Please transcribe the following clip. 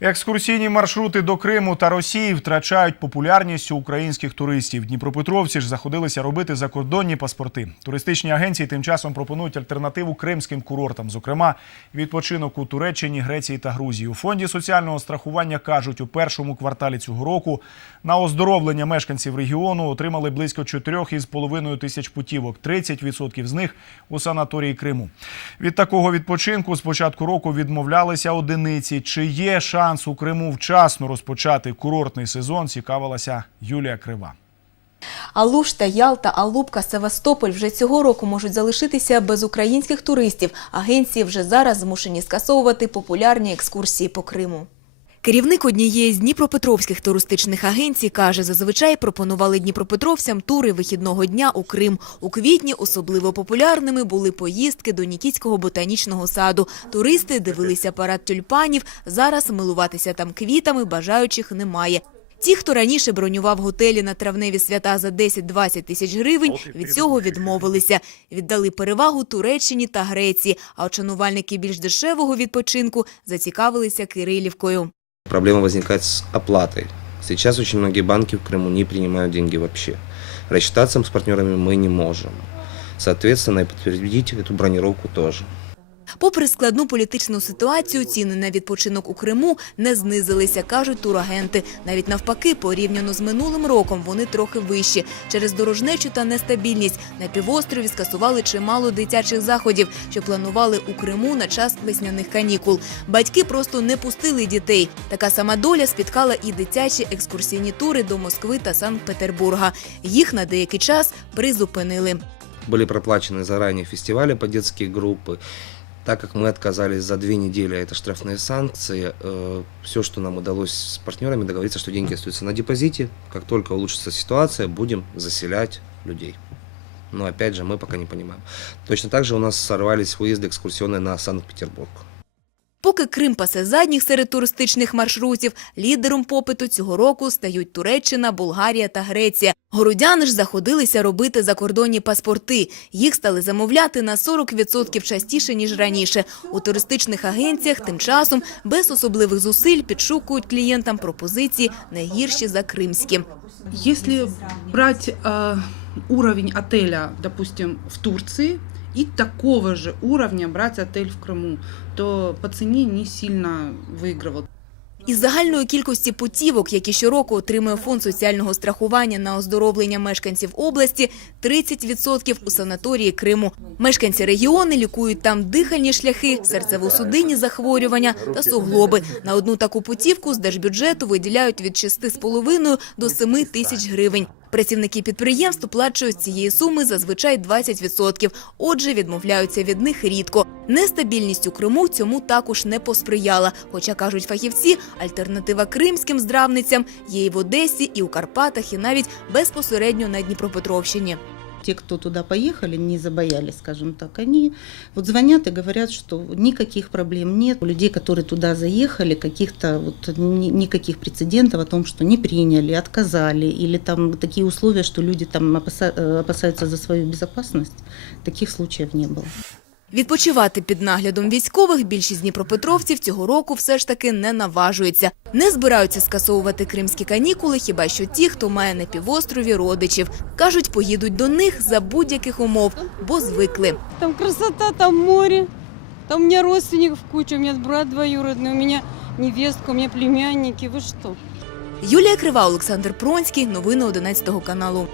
Екскурсійні маршрути до Криму та Росії втрачають популярність у українських туристів. Дніпропетровці ж заходилися робити закордонні паспорти. Туристичні агенції тим часом пропонують альтернативу кримським курортам, зокрема відпочинок у Туреччині, Греції та Грузії. У фонді соціального страхування кажуть, у першому кварталі цього року на оздоровлення мешканців регіону отримали близько 4,5 тисяч путівок. 30% з них у санаторії Криму. Від такого відпочинку з початку року відмовлялися одиниці. Чи є шанс у Криму вчасно розпочати курортний сезон? Цікавилася Юлія Крива. Алушта, Ялта, Алубка, Севастополь вже цього року можуть залишитися без українських туристів. Агенції вже зараз змушені скасовувати популярні екскурсії по Криму. Керівник однієї з дніпропетровських туристичних агенцій каже, зазвичай пропонували дніпропетровцям тури вихідного дня у Крим. У квітні особливо популярними були поїздки до Нікітського ботанічного саду. Туристи дивилися парад тюльпанів. Зараз милуватися там квітами бажаючих немає. Ті, хто раніше бронював готелі на травневі свята за 10-20 тисяч гривень, від цього відмовилися. Віддали перевагу Туреччині та Греції, а от шанувальники більш дешевого відпочинку зацікавилися Кирилівкою. Проблема возникает с оплатой. Сейчас очень многие банки в Крыму не принимают деньги вообще. Рассчитаться с партнерами мы не можем. Соответственно, и подтвердить эту бронировку тоже. Попри складну політичну ситуацію, ціни на відпочинок у Криму не знизилися, кажуть турагенти. Навіть навпаки, порівняно з минулим роком вони трохи вищі. Через дорожнечу та нестабільність на півострові скасували чимало дитячих заходів, що планували у Криму на час весняних канікул. Батьки просто не пустили дітей. Така сама доля спіткала і дитячі екскурсійні тури до Москви та Санкт-Петербурга. Їх на деякий час призупинили. Были проплачены заранее фестивали по детские группы. Так как мы отказались за две недели, а это штрафные санкции, все, что нам удалось с партнерами договориться, что деньги остаются на депозите. Как только улучшится ситуация, будем заселять людей. Но опять же, мы пока не понимаем. Точно так же у нас сорвались выезды экскурсионные на Санкт-Петербург. Поки Крим пасе задніх серед туристичних маршрутів, лідером попиту цього року стають Туреччина, Болгарія та Греція. Городяни ж заходилися робити закордонні паспорти. Їх стали замовляти на 40% частіше, ніж раніше. У туристичних агенціях тим часом без особливих зусиль підшукують клієнтам пропозиції не гірші за кримські. Если брать э, уровень отеля, допустим, в Турции, и такого же уровня брать отель в Крыму, то по цене не сильно выигрывал. Із загальної кількості путівок, які щороку отримує фонд соціального страхування на оздоровлення мешканців області, 30% у санаторії Криму. Мешканці регіону лікують там дихальні шляхи, серцево-судинні захворювання та суглоби. На одну таку путівку з держбюджету виділяють від 6,5 до 7 тисяч гривень. Працівники підприємств оплачують цієї суми зазвичай 20%, отже, відмовляються від них рідко. Нестабільність у Криму цьому також не посприяла. Хоча, кажуть фахівці, альтернатива кримським здравницям є і в Одесі, і у Карпатах, і навіть безпосередньо на Дніпропетровщині те, кто туда поехали, не забоялись, скажем так, они вот звонят и говорят, что никаких проблем нет. У людей, которые туда заехали, каких-то вот ни- никаких прецедентов о том, что не приняли, отказали, или там такие условия, что люди там опаса- э, опасаются за свою безопасность, таких случаев не было. Відпочивати під наглядом військових більшість дніпропетровців цього року все ж таки не наважується. Не збираються скасовувати кримські канікули, хіба що ті, хто має на півострові родичів. Кажуть, поїдуть до них за будь-яких умов, бо звикли. Там красота, там море. Там у меня родственников куча, у меня брат двоюродный, у меня невестка, у меня племянники. Вы что? Юлія Крива, Олександр Пронський. Новини 11 каналу.